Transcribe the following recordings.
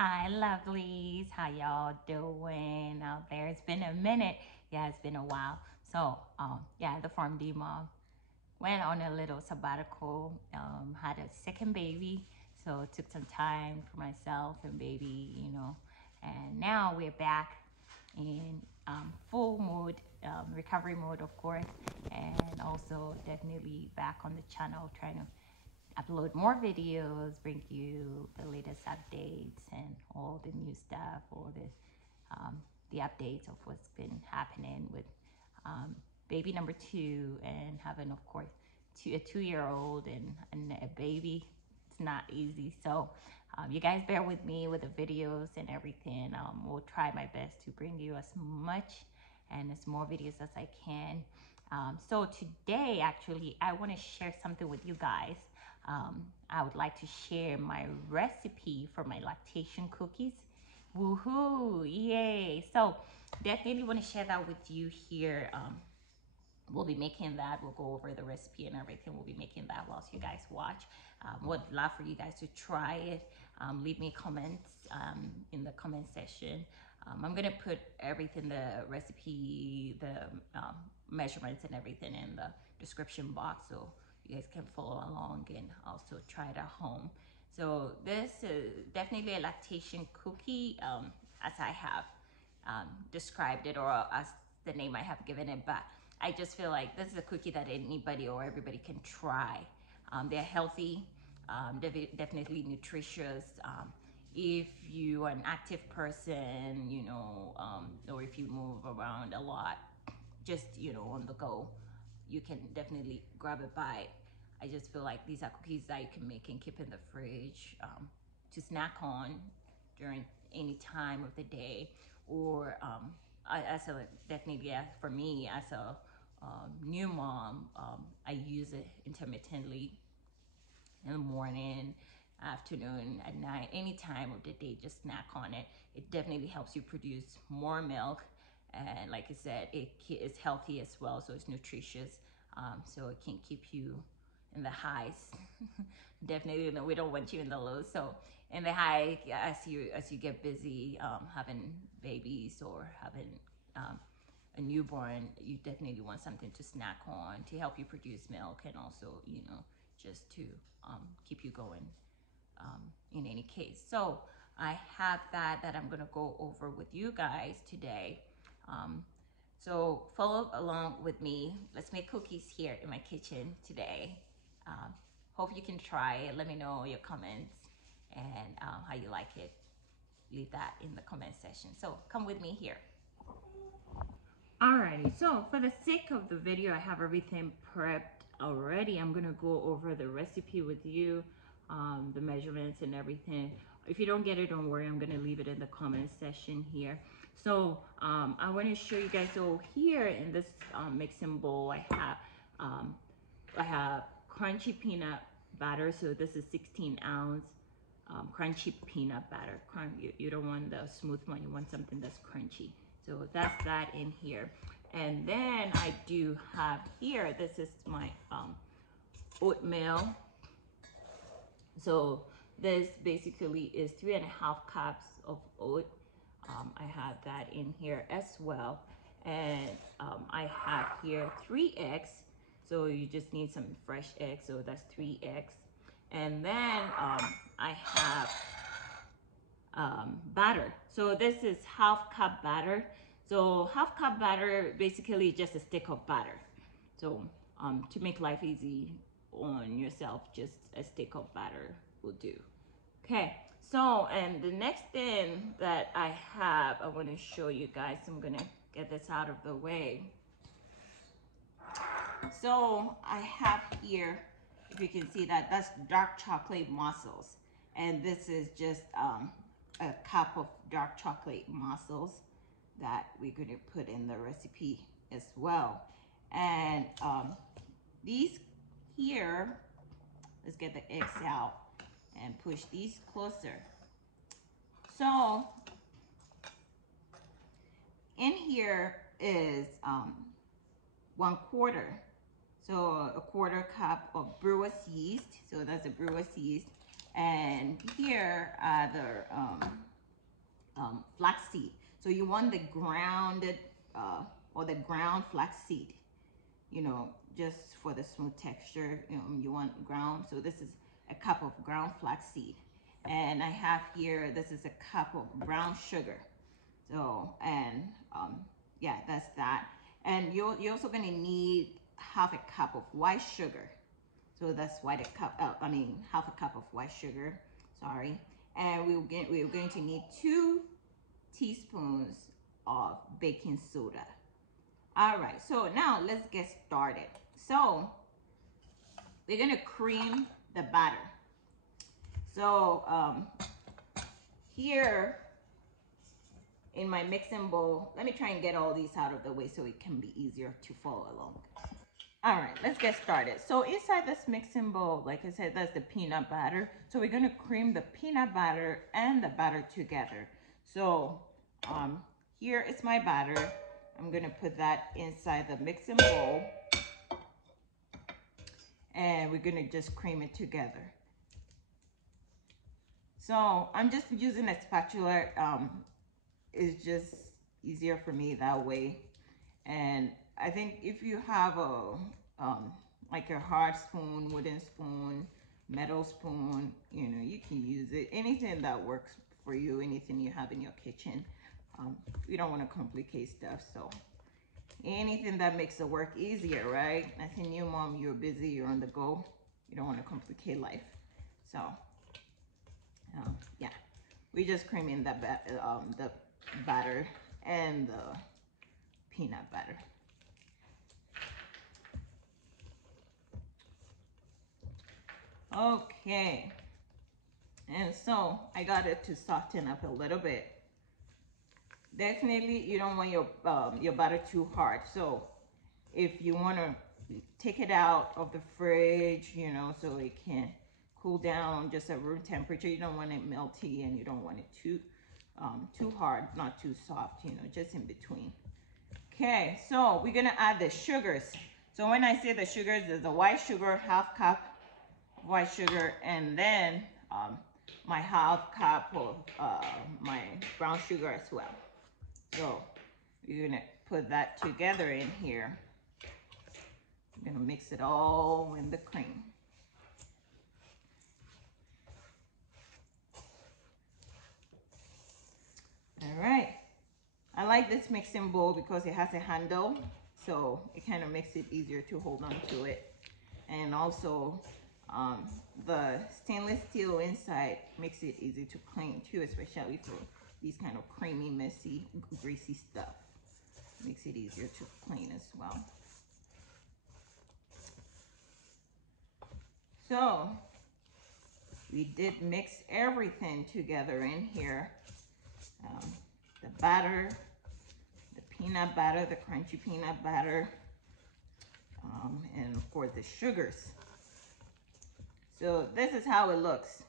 Hi, lovelies. How y'all doing out there? It's been a minute. Yeah, it's been a while. So, yeah, the Farm D Mom went on a little sabbatical. Had a second baby, so took some time for myself and baby, And now we're back in full mode, recovery mode, of course, and also definitely back on the channel trying to upload more videos, bring you the latest updates and all the new stuff, all the updates of what's been happening with um, baby number 2 and having, of course, a 2-year-old and a baby. It's not easy. So you guys bear with me with the videos and everything. We'll try my best to bring you as much and as more videos as I can. So today, actually, I want to share something with you guys. I would like to share my recipe for my lactation cookies. Woohoo! Yay! So definitely want to share that with you here. We'll be making that. We'll go over the recipe and everything. We'll be making that whilst you guys watch. Would love for you guys to try it. Leave me comments in the comment section. I'm gonna put everything, the recipe, the measurements and everything in the description box so you guys can follow along and also try it at home. So this is definitely a lactation cookie as I have described it, or as the name I have given it, but I just feel like this is a cookie that anybody or everybody can try. They're healthy, definitely nutritious. If you are an active person, or if you move around a lot, just, on the go, you can definitely grab a bite. I just feel like these are cookies that you can make and keep in the fridge to snack on during any time of the day, or definitely, yeah, for me as a new mom, I use it intermittently in the morning, afternoon, at night, any time of the day, just snack on it. It definitely helps you produce more milk. And like I said, it is healthy as well, so it's nutritious. So it can keep you in the highs. Definitely, we don't want you in the lows. So in the high, as you get busy having babies or having a newborn, you definitely want something to snack on to help you produce milk, and also, just to keep you going in any case. So I have that I'm gonna go over with you guys today. So follow along with me. Let's make cookies here in my kitchen today. Hope you can try it. Let me know your comments and how you like it. Leave that in the comment section. So come with me here. Alrighty, so for the sake of the video, I have everything prepped already. I'm gonna go over the recipe with you, the measurements and everything. If you don't get it, don't worry, I'm gonna leave it in the comment section here. So I want to show you guys. So here in this mixing bowl, I have crunchy peanut batter. So this is 16-ounce crunchy peanut batter. You don't want the smooth one, you want something that's crunchy. So that's that in here. And then I do have here, this is my oatmeal. So this basically is 3.5 cups of oat. I have that in here as well. And I have here 3 eggs. So you just need some fresh eggs. So that's 3 eggs. And then I have batter. So this is 1/2 cup batter. So 1/2 cup batter, basically just a stick of batter. So to make life easy on yourself, just a stick of batter will do. Okay, so and the next thing that I have, I want to show you guys. I'm gonna get this out of the way. So I have here, if you can see that, that's dark chocolate mussels. And this is just a cup of dark chocolate mussels that we're going to put in the recipe as well. And these here, let's get the eggs out and push these closer. So in here is 1/4. So a 1/4 cup of brewer's yeast. So that's a brewer's yeast. And here are the flax seed. So you want the grounded or the ground flax seed, you know, just for the smooth texture. You know, you want ground. So this is a cup of ground flax seed. And I have here, this is a cup of brown sugar. So, and yeah, that's that. And you're also gonna need half a cup of white sugar. So that's half a cup of white sugar, sorry. And we're going to need 2 teaspoons of baking soda. All right, so now let's get started. So we're gonna cream the batter. So here in my mixing bowl, let me try and get all these out of the way so it can be easier to follow along. All right, let's get started. So inside this mixing bowl, like I said, that's the peanut batter. So we're gonna cream the peanut butter and the batter together. So here is my batter. I'm gonna put that inside the mixing bowl, and we're gonna just cream it together. So I'm just using a spatula. It's just easier for me that way. And I think if you have a like a hard spoon, wooden spoon, metal spoon, you know, you can use it. Anything that works for you, anything you have in your kitchen. We don't want to complicate stuff, so anything that makes the work easier, right? As a new mom, you're busy, you're on the go. You don't want to complicate life. So yeah, we just cream in the batter and the peanut butter. Okay, and so I got it to soften up a little bit. Definitely, you don't want your batter too hard. So if you want to take it out of the fridge, you know, so it can cool down just at room temperature. You don't want it melty, and you don't want it too hard, not too soft, you know, just in between. Okay, so we're gonna add the sugars. So when I say the sugars, there's the white sugar, half cup white sugar, and then my half cup of my brown sugar as well. So you're gonna put that together in here. I'm gonna mix it all in the cream. All right. I like this mixing bowl because it has a handle, so it kind of makes it easier to hold on to it. And also the stainless steel inside makes it easy to clean too, especially for these kind of creamy, messy, greasy stuff. Makes it easier to clean as well. So we did mix everything together in here. The batter, the peanut butter, the crunchy peanut butter, and of course the sugars. So this is how it looks.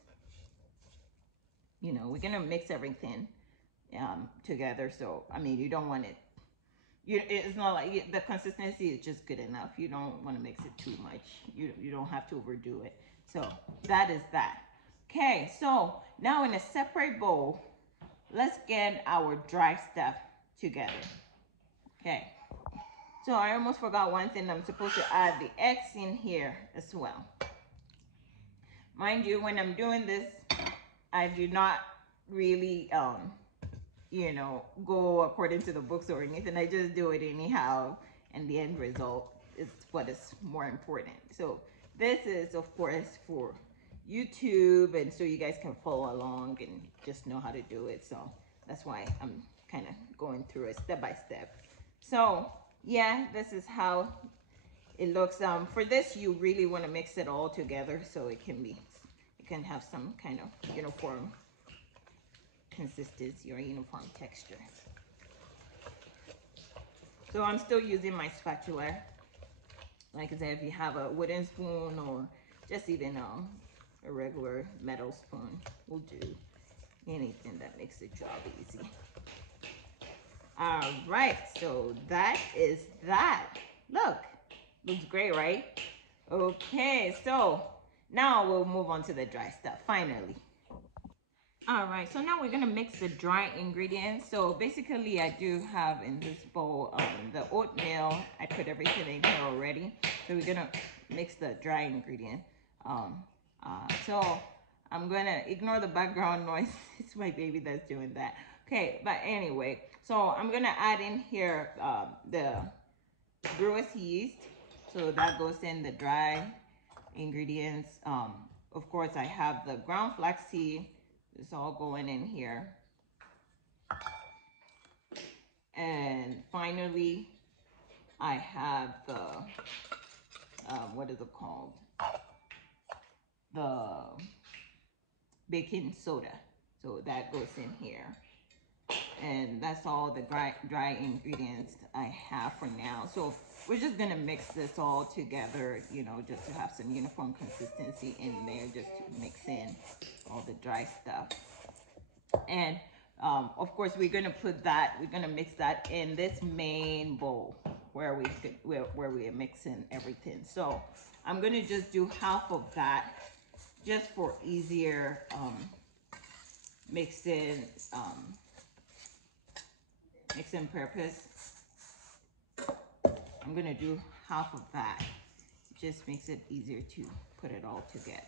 You know, we're gonna mix everything together. So I mean, you don't want it. It's not like the consistency is just good enough. You don't want to mix it too much. You don't have to overdo it. So that is that. Okay, so now in a separate bowl, let's get our dry stuff together. Okay, so I almost forgot one thing. I'm supposed to add the eggs in here as well. Mind you, when I'm doing this, I do not really you know, go according to the books or anything. I just do it anyhow, and the end result is what is more important. So this is, of course, for YouTube, and so you guys can follow along and just know how to do it. So that's why I'm kind of going through it step by step. So yeah, this is how it looks. For this, you really want to mix it all together so it can have some kind of uniform consistency or uniform texture. So I'm still using my spatula. Like I said, if you have a wooden spoon or just even a regular metal spoon will do. Anything that makes the job easy. All right, so that is that. Look, looks great, right? Okay, so now we'll move on to the dry stuff finally. All right, so now we're gonna mix the dry ingredients. So basically I do have in this bowl the oatmeal. I put everything in here already. So we're gonna mix the dry ingredient. So I'm gonna ignore the background noise. It's my baby that's doing that. Okay, but anyway, so I'm gonna add in here the brewer's yeast. So that goes in the dry ingredients. Of course, I have the ground flaxseed. It's all going in here. And finally, I have the, what is it called? The baking soda. So that goes in here. And that's all the dry ingredients I have for now. So we're just gonna mix this all together, you know, just to have some uniform consistency in there, just to mix in all the dry stuff. And of course, we're gonna mix that in this main bowl where we're mixing everything. So I'm gonna just do half of that just for easier mixing purpose. I'm gonna do half of that. It just makes it easier to put it all together.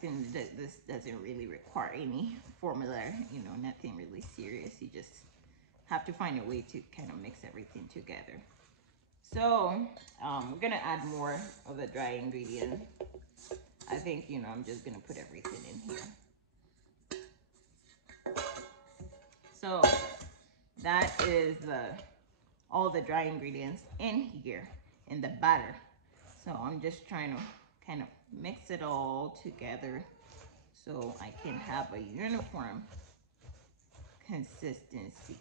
This doesn't really require any formula, you know, nothing really serious. You just have to find a way to kind of mix everything together. So we're gonna add more of the dry ingredient. I think, you know, I'm just gonna put everything in here. So that is all the dry ingredients in here in the batter. So I'm just trying to kind of mix it all together so I can have a uniform consistency.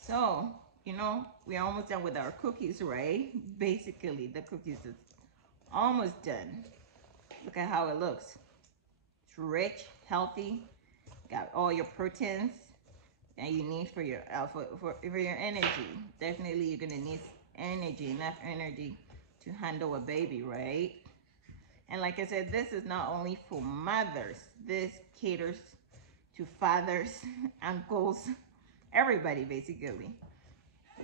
So, you know, we're almost done with our cookies, right? Basically, the cookies is almost done. Look at how it looks. It's rich, healthy, got all your proteins that you need for your for your energy. Definitely, you're gonna need energy, enough energy to handle a baby, right? And like I said, this is not only for mothers. This caters to fathers, uncles, everybody basically.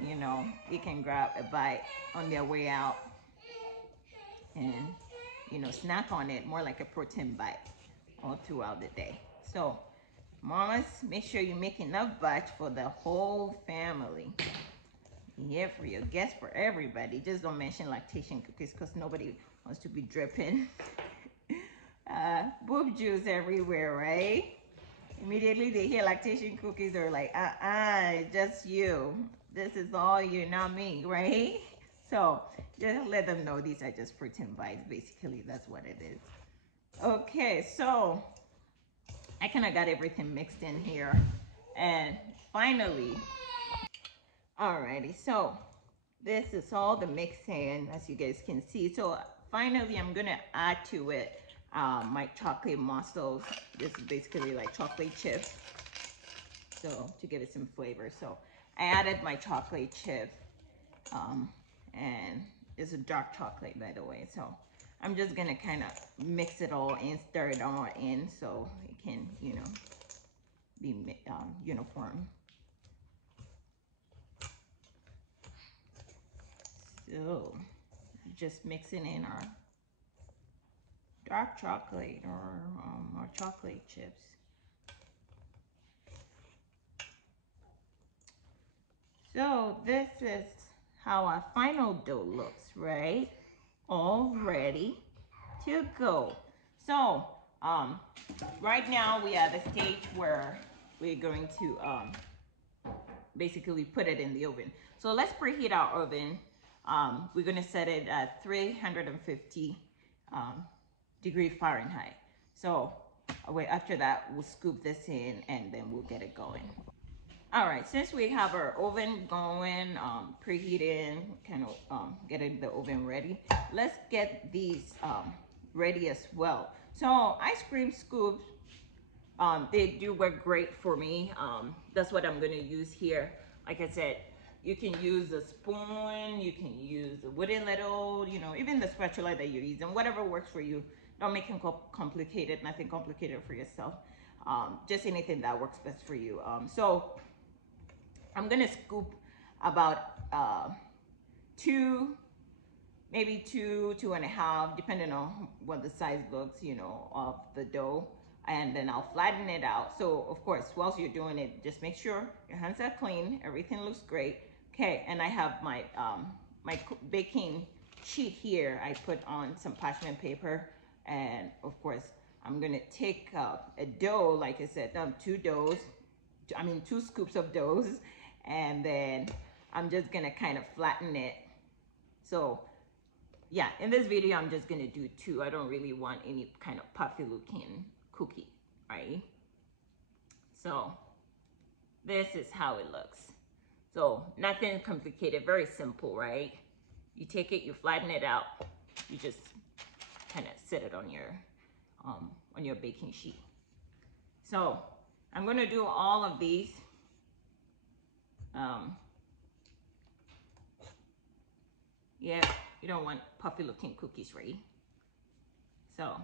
You know, you can grab a bite on their way out and, you know, snack on it, more like a protein bite all throughout the day. So mamas, make sure you make enough batch for the whole family. Yeah, for your guests, for everybody. Just don't mention lactation cookies because nobody wants to be dripping boob juice everywhere, right? Immediately they hear lactation cookies, they're like, just you. This is all you, not me, right? So just let them know these are just protein bites. Basically, that's what it is. Okay, so I kind of got everything mixed in here. And finally, alrighty, so this is all the mixing, as you guys can see. So finally, I'm gonna add to it my chocolate mussels. This is basically like chocolate chips, so to give it some flavor. So I added my chocolate chip, and it's a dark chocolate, by the way. So I'm just gonna kind of mix it all in, stir it all in, so it can, you know, be uniform. So just mixing in our dark chocolate or our chocolate chips. So this is how our final dough looks, right? All ready to go. So right now we are at the stage where we're going to basically put it in the oven. So let's preheat our oven. We're gonna set it at 350 degree Fahrenheit. So after that, we'll scoop this in and then we'll get it going. All right, since we have our oven going, preheating, kind of getting the oven ready, let's get these ready as well. So ice cream scoops, they do work great for me. That's what I'm gonna use here. Like I said, you can use a spoon, you can use a wooden ladle, you know, even the spatula that you're using, whatever works for you. Don't make it complicated, nothing complicated for yourself. Just anything that works best for you. So I'm gonna scoop about maybe two and a half, depending on what the size looks, you know, of the dough. And then I'll flatten it out. So of course, whilst you're doing it, just make sure your hands are clean, everything looks great. Okay, and I have my my baking sheet here. I put on some parchment paper, and of course, I'm gonna take a dough, like I said, two scoops of doughs, and then I'm just gonna kind of flatten it. So yeah, in this video, I'm just gonna do two. I don't really want any kind of puffy looking cookie, right? So this is how it looks. So nothing complicated, very simple, right? You take it, you flatten it out, you just kind of set it on your baking sheet. So I'm gonna do all of these. Yeah, you don't want puffy looking cookies, right? So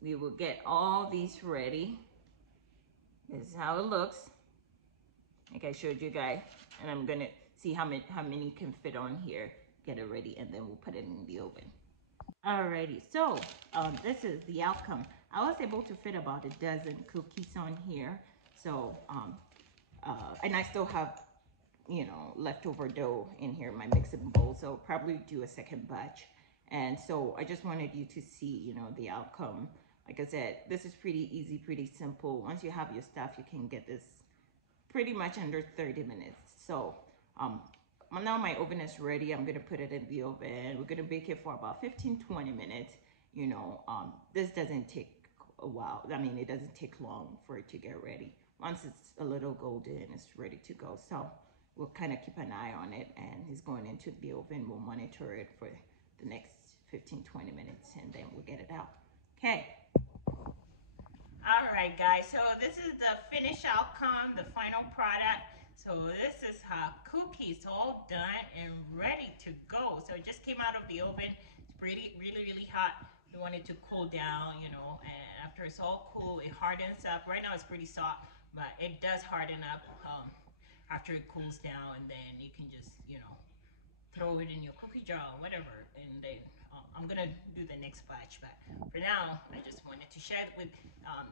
we will get all these ready. This is how it looks, like I showed you guys. And I'm gonna see how many can fit on here, get it ready, and then we'll put it in the oven. Alrighty, so this is the outcome. I was able to fit about a dozen cookies on here. So, and I still have, you know, leftover dough in here in my mixing bowl. So probably do a second batch. And so I just wanted you to see, you know, the outcome. Like I said, this is pretty easy, pretty simple. Once you have your stuff, you can get this pretty much under 30 minutes. So now my oven is ready. I'm gonna put it in the oven. We're gonna bake it for about 15-20 minutes. You know, this doesn't take a while. I mean, it doesn't take long for it to get ready. Once it's a little golden, it's ready to go. So we'll kind of keep an eye on it, and it's going into the oven. We'll monitor it for the next 15-20 minutes, and then we'll get it out. Okay. All right, guys, so this is the finished outcome, the final product. So this is how cookies all done and ready to go. So it just came out of the oven. It's really hot. You want it to cool down, you know, and after it's all cool, it hardens up. Right now it's pretty soft, but it does harden up after it cools down, and then you can just, you know, throw it in your cookie jar or whatever, and then I'm gonna do the next batch. But for now, I just wanted to share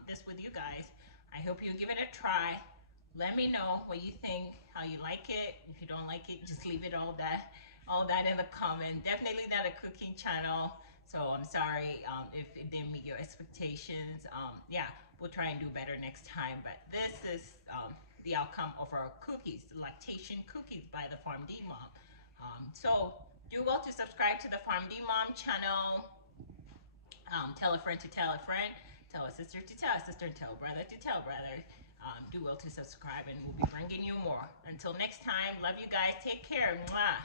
this with you guys. I hope you give it a try. Let me know what you think, how you like it. If you don't like it, just leave it all that in the comment. Definitely not a cooking channel, so I'm sorry if it didn't meet your expectations. Yeah, we'll try and do better next time. But this is the outcome of our cookies, the Lactation cookies by the Farm D Mom. So do well to subscribe to the Farm D Mom channel. Tell a friend to tell a friend. Tell a sister to tell a sister. Tell a brother to tell a brother. Do well to subscribe, and we'll be bringing you more. Until next time, love you guys. Take care. Mwah.